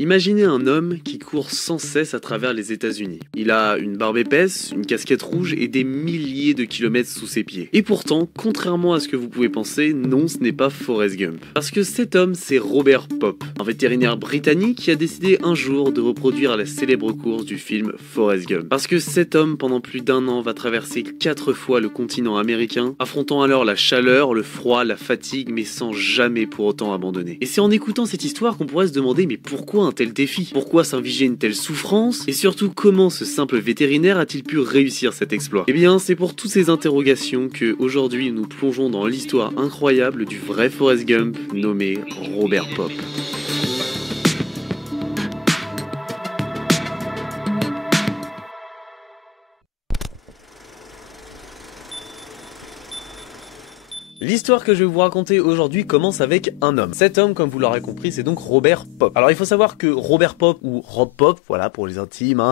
Imaginez un homme qui court sans cesse à travers les États-Unis. Il a une barbe épaisse, une casquette rouge et des milliers de kilomètres sous ses pieds. Et pourtant, contrairement à ce que vous pouvez penser, non, ce n'est pas Forrest Gump. Parce que cet homme, c'est Robert Popp, un vétérinaire britannique qui a décidé un jour de reproduire la célèbre course du film Forrest Gump. Parce que cet homme, pendant plus d'1 an, va traverser 4 fois le continent américain, affrontant alors la chaleur, le froid, la fatigue, mais sans jamais pour autant abandonner. Et c'est en écoutant cette histoire qu'on pourrait se demander mais pourquoi un tel défi? Pourquoi s'infliger une telle souffrance? Et surtout, comment ce simple vétérinaire a-t-il pu réussir cet exploit? Eh bien, c'est pour toutes ces interrogations que aujourd'hui nous plongeons dans l'histoire incroyable du vrai Forrest Gump, nommé Robert Popp. L'histoire que je vais vous raconter aujourd'hui commence avec un homme. Cet homme, comme vous l'aurez compris, c'est donc Robert Popp. Alors il faut savoir que Robert Popp, ou Rob Popp, voilà pour les intimes,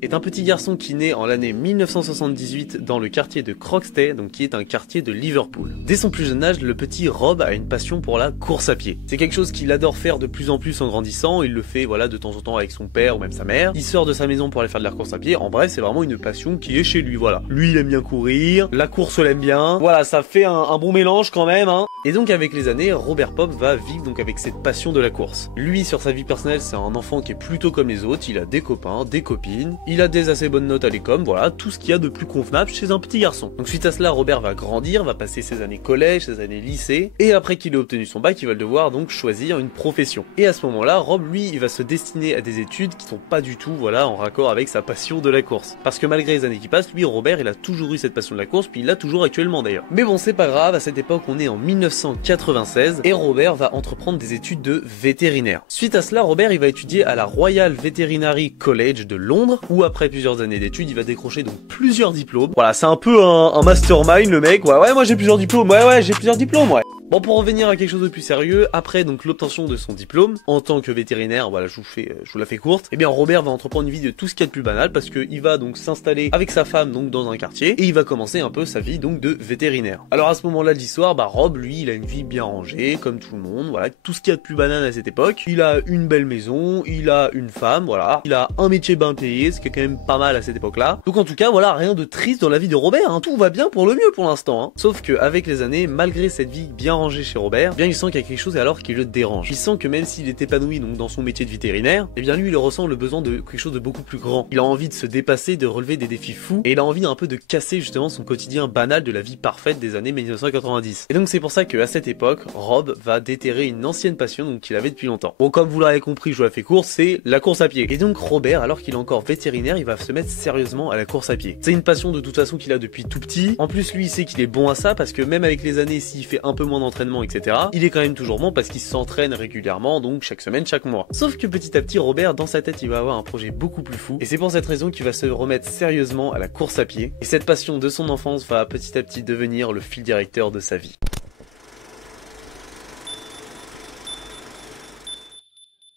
est un petit garçon qui naît en l'année 1978 dans le quartier de Croxteth, donc qui est un quartier de Liverpool. Dès son plus jeune âge, le petit Rob a une passion pour la course à pied. C'est quelque chose qu'il adore faire de plus en plus en grandissant, il le fait voilà de temps en temps avec son père ou même sa mère. Il sort de sa maison pour aller faire de la course à pied, en bref c'est vraiment une passion qui est chez lui, voilà. Lui il aime bien courir, la course l'aime bien, voilà ça fait un bon mélange quand même, hein. Et donc avec les années, Robert Popp va vivre donc avec cette passion de la course. Lui, sur sa vie personnelle, c'est un enfant qui est plutôt comme les autres, il a des copains, des copines, il a des assez bonnes notes à l'école, voilà, tout ce qu'il y a de plus convenable chez un petit garçon. Donc suite à cela, Robert va grandir, va passer ses années collège, ses années lycée, et après qu'il ait obtenu son bac, il va devoir donc choisir une profession. Et à ce moment-là, Rob, lui, il va se destiner à des études qui sont pas du tout, voilà, en raccord avec sa passion de la course. Parce que malgré les années qui passent, lui, Robert, il a toujours eu cette passion de la course, puis il l'a toujours actuellement d'ailleurs. Mais bon, c'est pas grave, à cette époque, on est en 1996 et Robert va entreprendre des études de vétérinaire. Suite à cela, Robert il va étudier à la Royal Veterinary College de Londres où après plusieurs années d'études, il va décrocher donc plusieurs diplômes. Voilà, c'est un peu un mastermind le mec. Ouais, moi j'ai plusieurs diplômes. Ouais, j'ai plusieurs diplômes, ouais. Bon, pour revenir à quelque chose de plus sérieux, après donc l'obtention de son diplôme en tant que vétérinaire, voilà, je vous la fais courte. Eh bien, Robert va entreprendre une vie de tout ce qu'il y a de plus banal parce que il va donc s'installer avec sa femme donc dans un quartier et il va commencer un peu sa vie donc de vétérinaire. Alors à ce moment-là de l'histoire, Rob, lui, il a une vie bien rangée comme tout le monde, voilà, tout ce qu'il y a de plus banal à cette époque. Il a une belle maison, il a une femme, voilà, il a un métier bien payé, ce qui est quand même pas mal à cette époque-là. Donc en tout cas, voilà, rien de triste dans la vie de Robert, hein. Tout va bien pour le mieux pour l'instant, hein. Sauf que avec les années, malgré cette vie bien rangé chez Robert, bien il sent qu'il y a quelque chose alors qui le dérange. Il sent que même s'il est épanoui donc dans son métier de vétérinaire, eh bien lui il ressent le besoin de quelque chose de beaucoup plus grand. Il a envie de se dépasser, de relever des défis fous et il a envie un peu de casser justement son quotidien banal de la vie parfaite des années 1990. Et donc c'est pour ça qu'à cette époque, Rob va déterrer une ancienne passion donc qu'il avait depuis longtemps. Bon, comme vous l'avez compris, je vous la fais course, c'est la course à pied. Et donc Robert, alors qu'il est encore vétérinaire, il va se mettre sérieusement à la course à pied. C'est une passion de toute façon qu'il a depuis tout petit. En plus lui il sait qu'il est bon à ça parce que même avec les années, s'il fait un peu moins d'entraînement, etc., il est quand même toujours bon parce qu'il s'entraîne régulièrement, donc chaque semaine, chaque mois. Sauf que petit à petit, Robert, dans sa tête, il va avoir un projet beaucoup plus fou. Et c'est pour cette raison qu'il va se remettre sérieusement à la course à pied. Et cette passion de son enfance va petit à petit devenir le fil directeur de sa vie.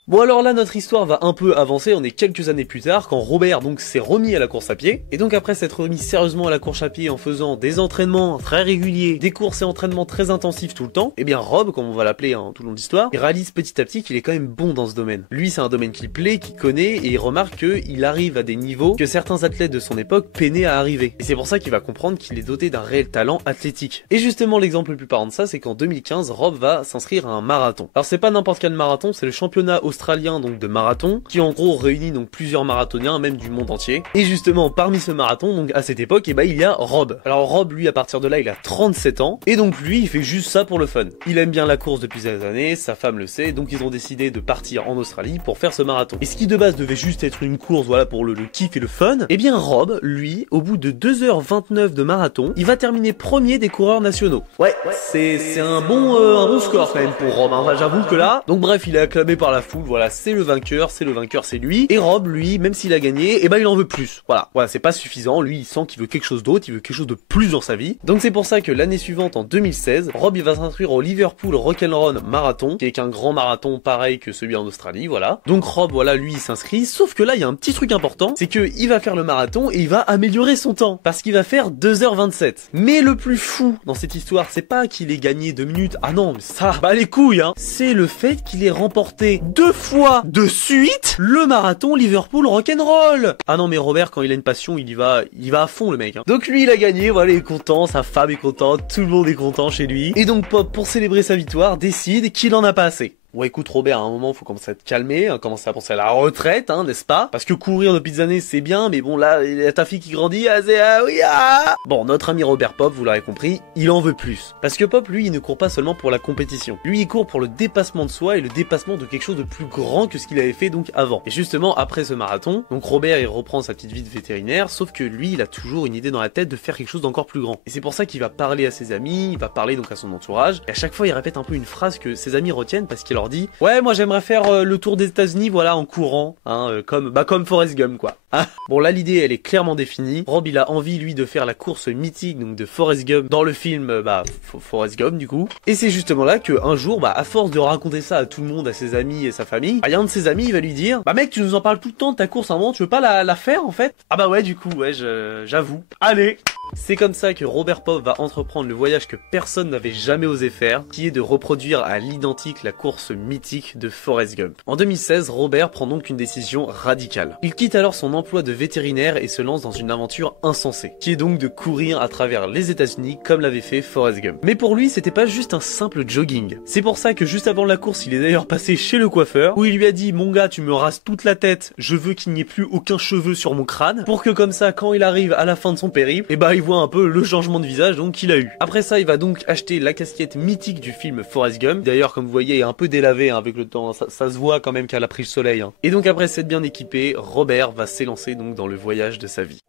Bon alors là notre histoire va un peu avancer, on est quelques années plus tard quand Robert donc s'est remis à la course à pied et donc après s'être remis sérieusement à la course à pied en faisant des entraînements très réguliers, des courses et entraînements très intensifs tout le temps, et bien Rob, comme on va l'appeler tout le long de l'histoire, il réalise petit à petit qu'il est quand même bon dans ce domaine. Lui c'est un domaine qu'il plaît, qu'il connaît et il remarque qu'il arrive à des niveaux que certains athlètes de son époque peinaient à arriver. Et c'est pour ça qu'il va comprendre qu'il est doté d'un réel talent athlétique. Et justement l'exemple le plus parlant de ça c'est qu'en 2015 Rob va s'inscrire à un marathon. Alors c'est pas n'importe quel marathon, c'est le championnat australien donc de marathon qui en gros réunit donc plusieurs marathoniens même du monde entier et justement parmi ce marathon donc à cette époque et il y a Rob. Alors Rob lui à partir de là il a 37 ans et donc lui il fait juste ça pour le fun. Il aime bien la course depuis des années, sa femme le sait, donc ils ont décidé de partir en Australie pour faire ce marathon. Et ce qui de base devait juste être une course voilà pour le kiff et le fun, et bien Rob lui au bout de 2h29 de marathon il va terminer premier des coureurs nationaux. Ouais c'est un bon score quand même pour Rob, hein. J'avoue que là donc bref il est acclamé par la foule, voilà c'est le vainqueur, c'est lui. Et Rob, lui, même s'il a gagné, il en veut plus. Voilà, c'est pas suffisant. Lui, il sent qu'il veut quelque chose d'autre, il veut quelque chose de plus dans sa vie. Donc c'est pour ça que l'année suivante, en 2016, Rob, il va s'inscrire au Liverpool Rock'n'Roll Marathon, qui est un grand marathon pareil que celui en Australie, voilà. Donc Rob, voilà, lui, il s'inscrit. Sauf que là, il y a un petit truc important, c'est que il va faire le marathon et il va améliorer son temps, parce qu'il va faire 2h27. Mais le plus fou dans cette histoire, c'est pas qu'il ait gagné 2 minutes. Ah non, mais ça, les couilles, hein. C'est le fait qu'il ait remporté 2 fois de suite le marathon Liverpool Rock'n'Roll. Ah non mais Robert, quand il a une passion, il y va à fond le mec. Donc lui il a gagné, voilà, il est content, sa femme est contente, tout le monde est content chez lui. Et donc Pop, pour célébrer sa victoire, décide qu'il en a pas assez. Ouais, écoute Robert, à un moment faut commencer à te calmer, commencer à penser à la retraite, n'est-ce pas? Parce que courir depuis des années c'est bien, mais bon là, il y a ta fille qui grandit, oui. Bon, notre ami Robert Pop, vous l'aurez compris, il en veut plus. Parce que Pop, lui, il ne court pas seulement pour la compétition. Lui, il court pour le dépassement de soi et le dépassement de quelque chose de plus grand que ce qu'il avait fait donc avant. Et justement, après ce marathon, donc Robert, il reprend sa petite vie de vétérinaire, sauf que lui, il a toujours une idée dans la tête de faire quelque chose d'encore plus grand. Et c'est pour ça qu'il va parler à ses amis, il va parler donc à son entourage, et à chaque fois, il répète un peu une phrase que ses amis retiennent parce qu'il leur dit « Ouais, moi j'aimerais faire le tour des États-Unis, voilà, en courant, comme Forrest Gump, quoi. » Bon, là, l'idée, elle est clairement définie. Rob, il a envie, lui, de faire la course mythique, donc de Forrest Gump, dans le film, Forrest Gump, du coup. Et c'est justement là que un jour, à force de raconter ça à tout le monde, à ses amis et sa famille, il y a un de ses amis, il va lui dire « Bah mec, tu nous en parles tout le temps de ta course, à un moment, tu veux pas la faire, en fait ?» Ah bah ouais, du coup, ouais, j'avoue. Allez! C'est comme ça que Robert Pop va entreprendre le voyage que personne n'avait jamais osé faire, qui est de reproduire à l'identique la course mythique de Forrest Gump. En 2016, Robert prend donc une décision radicale. Il quitte alors son emploi de vétérinaire et se lance dans une aventure insensée, qui est donc de courir à travers les États-Unis comme l'avait fait Forrest Gump. Mais pour lui, c'était pas juste un simple jogging. C'est pour ça que juste avant la course, il est d'ailleurs passé chez le coiffeur, où il lui a dit « Mon gars, tu me rases toute la tête, je veux qu'il n'y ait plus aucun cheveu sur mon crâne, pour que comme ça, quand il arrive à la fin de son périple, il voit un peu le changement de visage donc qu'il a eu. » Après ça, il va donc acheter la casquette mythique du film Forrest Gump. D'ailleurs, comme vous voyez, elle est un peu délavée avec le temps, ça se voit quand même qu'elle a pris le soleil. Et donc après s'être bien équipé, Robert va s'élancer donc dans le voyage de sa vie.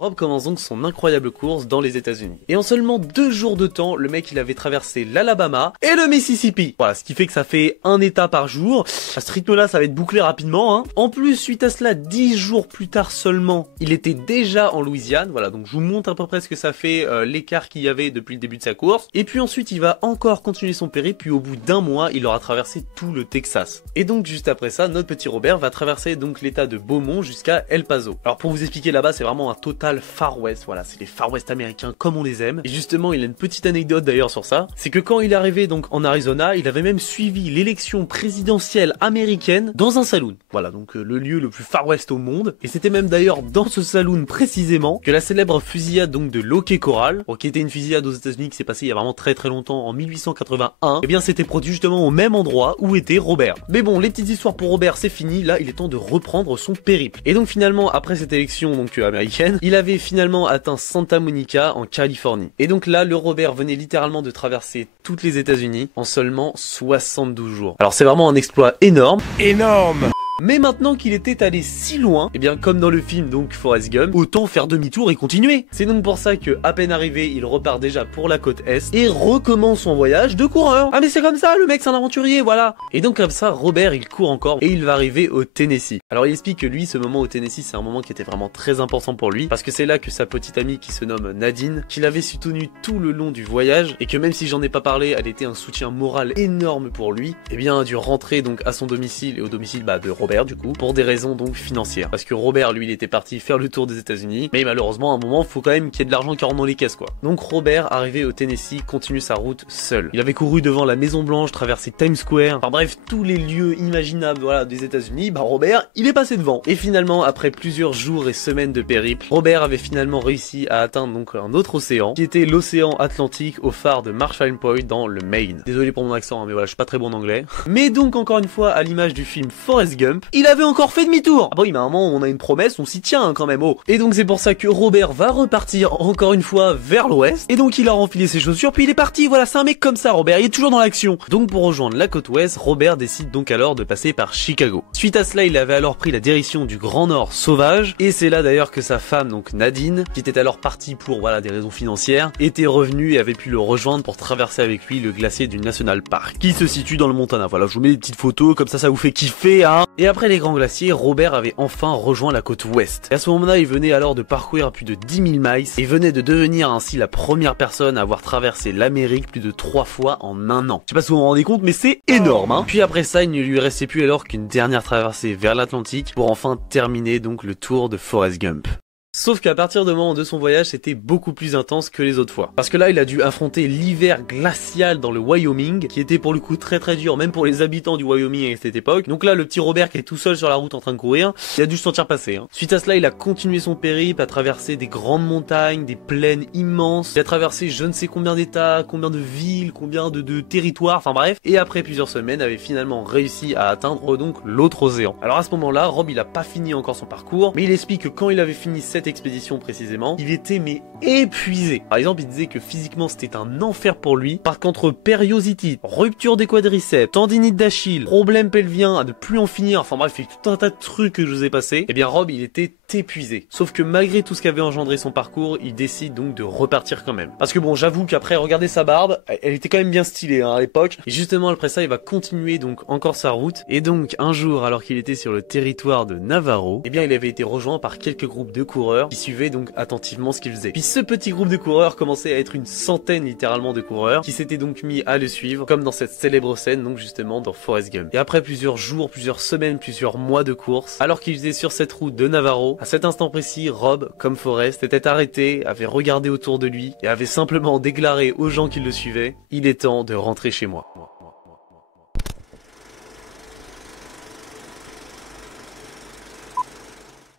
Rob commence donc son incroyable course dans les États-Unis. Et en seulement 2 jours de temps, le mec il avait traversé l'Alabama et le Mississippi. Voilà, ce qui fait que ça fait un état par jour. À ce rythme-là, ça va être bouclé rapidement. En plus, suite à cela, 10 jours plus tard seulement, il était déjà en Louisiane. Voilà, donc je vous montre à peu près ce que ça fait l'écart qu'il y avait depuis le début de sa course. Et puis ensuite, il va encore continuer son périple. Puis au bout d'1 mois, il aura traversé tout le Texas. Et donc juste après ça, notre petit Robert va traverser donc l'état de Beaumont jusqu'à El Paso. Alors pour vous expliquer, là-bas, c'est vraiment un total Far West, voilà, c'est les Far West américains comme on les aime. Et justement, il a une petite anecdote d'ailleurs sur ça, c'est que quand il est arrivé donc en Arizona, il avait même suivi l'élection présidentielle américaine dans un saloon. Voilà, donc le lieu le plus Far West au monde. Et c'était même d'ailleurs dans ce saloon précisément que la célèbre fusillade donc de l'Ok Corral, qui était une fusillade aux États-Unis qui s'est passée il y a vraiment très longtemps, en 1881, et bien c'était produit justement au même endroit où était Robert. Mais bon, les petites histoires pour Robert, c'est fini, là il est temps de reprendre son périple. Et donc finalement, après cette élection donc américaine, il avait finalement atteint Santa Monica en Californie. Et donc là, le Robert venait littéralement de traverser toutes les États-Unis en seulement 72 jours. Alors c'est vraiment un exploit énorme. Énorme! Mais maintenant qu'il était allé si loin, et bien comme dans le film donc Forrest Gump, autant faire demi-tour et continuer. C'est donc pour ça que à peine arrivé, il repart déjà pour la côte Est et recommence son voyage de coureur. Ah mais c'est comme ça, le mec c'est un aventurier, voilà. Et donc comme ça, Robert il court encore et il va arriver au Tennessee. Alors il explique que lui, ce moment au Tennessee, c'est un moment qui était vraiment très important pour lui, parce que c'est là que sa petite amie qui se nomme Nadine, qui l'avait soutenu tout le long du voyage, et que même si j'en ai pas parlé, elle était un soutien moral énorme pour lui, et bien a dû rentrer donc à son domicile et au domicile de Robert du coup, pour des raisons donc financières. Parce que Robert, lui, il était parti faire le tour des États-Unis, mais malheureusement, à un moment, faut quand même qu'il y ait de l'argent qui rentre dans les caisses, quoi. Donc Robert, arrivé au Tennessee, continue sa route seul. Il avait couru devant la Maison Blanche, traversé Times Square, enfin bref, tous les lieux imaginables, voilà, des États-Unis. Robert, il est passé devant. Et finalement, après plusieurs jours et semaines de périple, Robert avait finalement réussi à atteindre donc un autre océan, qui était l'océan Atlantique au phare de Marshall Point dans le Maine. Désolé pour mon accent, mais voilà, je suis pas très bon en anglais. Mais donc, encore une fois, à l'image du film Forrest Gump, il avait encore fait demi-tour. Ah bon, il y a un moment où on a une promesse, on s'y tient quand même, oh. Et donc c'est pour ça que Robert va repartir encore une fois vers l'ouest. Et donc il a renfilé ses chaussures, puis il est parti. Voilà, c'est un mec comme ça, Robert, il est toujours dans l'action. Donc pour rejoindre la côte ouest, Robert décide donc alors de passer par Chicago. Suite à cela, il avait alors pris la direction du Grand Nord sauvage. Et c'est là d'ailleurs que sa femme, donc Nadine, qui était alors partie pour, voilà, des raisons financières, était revenue et avait pu le rejoindre pour traverser avec lui le glacier du National Park, qui se situe dans le Montana. Voilà, je vous mets des petites photos, comme ça vous fait kiffer, hein. Et après les grands glaciers, Robert avait enfin rejoint la côte ouest. Et à ce moment-là, il venait alors de parcourir plus de 10 000 miles et venait de devenir ainsi la première personne à avoir traversé l'Amérique plus de 3 fois en un an. Je sais pas si vous vous rendez compte, mais c'est énorme, hein. Puis après ça, il ne lui restait plus alors qu'une dernière traversée vers l'Atlantique pour enfin terminer donc le tour de Forrest Gump. Sauf qu'à partir du moment de son voyage, c'était beaucoup plus intense que les autres fois. Parce que là, il a dû affronter l'hiver glacial dans le Wyoming, qui était pour le coup très très dur, même pour les habitants du Wyoming à cette époque. Donc là, le petit Robert qui est tout seul sur la route en train de courir, il a dû se sentir passer. Hein. Suite à cela, il a continué son périple, à traverser des grandes montagnes, des plaines immenses. Il a traversé je ne sais combien d'états, combien de villes, combien de territoires, enfin bref. Et après plusieurs semaines, avait finalement réussi à atteindre donc l'autre océan. Alors à ce moment-là, Rob, il a pas fini encore son parcours, mais il explique que quand il avait fini cette expédition précisément, il était mais épuisé. Par exemple, il disait que physiquement c'était un enfer pour lui, parce qu'entre périosité, rupture des quadriceps, tendinite d'Achille, problème pelvien, à ne plus en finir, enfin bref, il fait tout un tas de trucs que je vous ai passé, et bien Rob, il était épuisé. Sauf que malgré tout ce qu'avait engendré son parcours, il décide donc de repartir quand même. Parce que bon, j'avoue qu'après, regardez sa barbe, elle était quand même bien stylée hein, à l'époque, et justement après ça, il va continuer donc encore sa route, et donc un jour, alors qu'il était sur le territoire de Navarro, eh bien il avait été rejoint par quelques groupes de coureurs qui suivaient donc attentivement ce qu'il faisait. Puis ce petit groupe de coureurs commençait à être une centaine littéralement de coureurs qui s'étaient donc mis à le suivre, comme dans cette célèbre scène donc justement dans Forrest Gump. Et après plusieurs jours, plusieurs semaines, plusieurs mois de course, alors qu'il faisait sur cette route de Navarro, à cet instant précis, Rob, comme Forrest, était arrêté, avait regardé autour de lui et avait simplement déclaré aux gens qui le suivaient « Il est temps de rentrer chez moi ».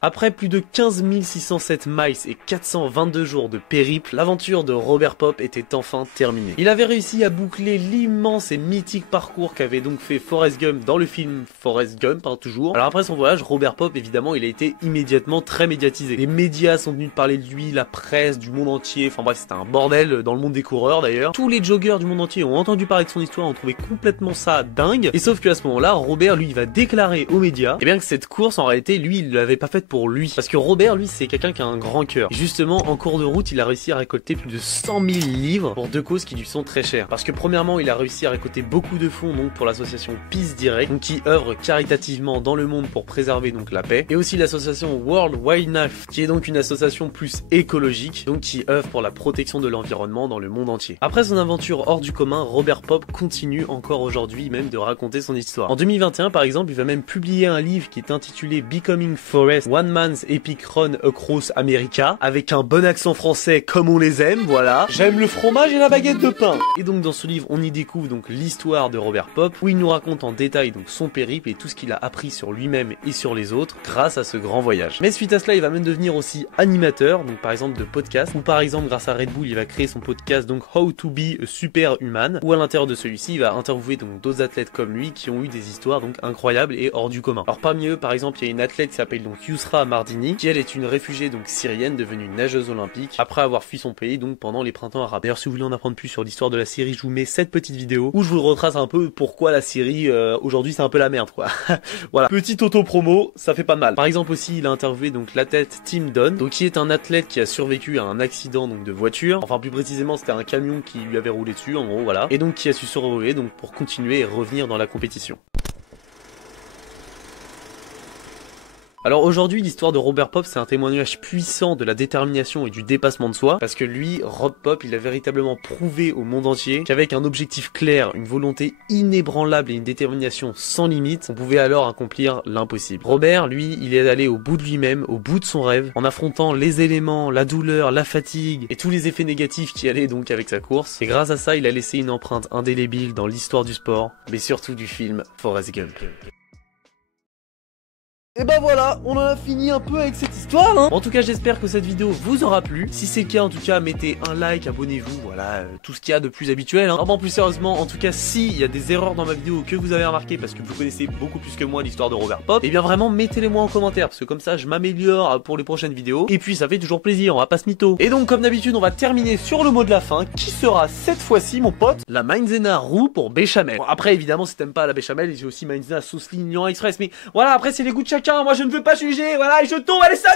Après plus de 15 607 miles et 422 jours de périple, l'aventure de Robert Popp était enfin terminée. Il avait réussi à boucler l'immense et mythique parcours qu'avait donc fait Forrest Gump dans le film Forrest Gump, hein, toujours. Alors après son voyage, Robert Popp, évidemment, il a été immédiatement très médiatisé. Les médias sont venus de parler de lui, la presse du monde entier, enfin bref, c'était un bordel dans le monde des coureurs d'ailleurs. Tous les joggers du monde entier ont entendu parler de son histoire, ont trouvé complètement ça dingue. Et sauf qu'à ce moment-là, Robert, lui, il va déclarer aux médias, eh bien que cette course, en réalité, lui, il l'avait pas faite pour lui. Parce que Robert, lui, c'est quelqu'un qui a un grand cœur. Et justement, en cours de route, il a réussi à récolter plus de 100 000 livres pour deux causes qui lui sont très chères. Parce que premièrement, il a réussi à récolter beaucoup de fonds donc pour l'association Peace Direct, donc qui œuvre caritativement dans le monde pour préserver donc la paix. Et aussi l'association World Wildlife, qui est donc une association plus écologique, donc qui œuvre pour la protection de l'environnement dans le monde entier. Après son aventure hors du commun, Robert Popp continue encore aujourd'hui même de raconter son histoire. En 2021, par exemple, il va même publier un livre qui est intitulé Becoming Forrest, One Man's Epic Run Across America, avec un bon accent français comme on les aime, voilà. J'aime le fromage et la baguette de pain. Et donc dans ce livre, on y découvre donc l'histoire de Robert Popp, où il nous raconte en détail donc son périple et tout ce qu'il a appris sur lui-même et sur les autres grâce à ce grand voyage. Mais suite à cela, il va même devenir aussi animateur, donc par exemple de podcast, ou par exemple grâce à Red Bull, il va créer son podcast donc How to be a Superhuman, où à l'intérieur de celui-ci, il va interviewer donc d'autres athlètes comme lui qui ont eu des histoires donc incroyables et hors du commun. Alors parmi eux, par exemple, il y a une athlète qui s'appelle donc Yusra Mardini, qui elle est une réfugiée donc syrienne devenue nageuse olympique après avoir fui son pays donc pendant les printemps arabes. D'ailleurs, si vous voulez en apprendre plus sur l'histoire de la Syrie, je vous mets cette petite vidéo où je vous retrace un peu pourquoi la Syrie aujourd'hui c'est un peu la merde quoi. Voilà, petite auto-promo, ça fait pas de mal. Par exemple aussi, il a interviewé donc l'athlète Tim Dunn, donc qui est un athlète qui a survécu à un accident donc de voiture. Enfin plus précisément, c'était un camion qui lui avait roulé dessus en gros, voilà. Et donc qui a su se relever donc pour continuer et revenir dans la compétition. Alors aujourd'hui, l'histoire de Robert Popp, c'est un témoignage puissant de la détermination et du dépassement de soi, parce que lui, Rob Popp, il a véritablement prouvé au monde entier qu'avec un objectif clair, une volonté inébranlable et une détermination sans limite, on pouvait alors accomplir l'impossible. Robert, lui, il est allé au bout de lui-même, au bout de son rêve, en affrontant les éléments, la douleur, la fatigue et tous les effets négatifs qui allaient donc avec sa course. Et grâce à ça, il a laissé une empreinte indélébile dans l'histoire du sport, mais surtout du film Forrest Gump. Et bah voilà, on en a fini un peu avec cette histoire hein. En tout cas j'espère que cette vidéo vous aura plu. Si c'est le cas en tout cas mettez un like, abonnez-vous, voilà, tout ce qu'il y a de plus habituel hein. Vraiment plus sérieusement, en tout cas s'il y a des erreurs dans ma vidéo que vous avez remarqué parce que vous connaissez beaucoup plus que moi l'histoire de Robert Popp, et bien vraiment mettez-les moi en commentaire parce que comme ça je m'améliore pour les prochaines vidéos. Et puis ça fait toujours plaisir, on va pas se mytho. Et donc comme d'habitude on va terminer sur le mot de la fin qui sera cette fois-ci mon pote, la Maïzena roux pour béchamel. Bon, après évidemment si t'aimes pas la béchamel, j'ai aussi Maïzena sauce lignon express, mais voilà après c'est les goûts de chacun, moi je ne veux pas juger, voilà et je tombe, allez salut.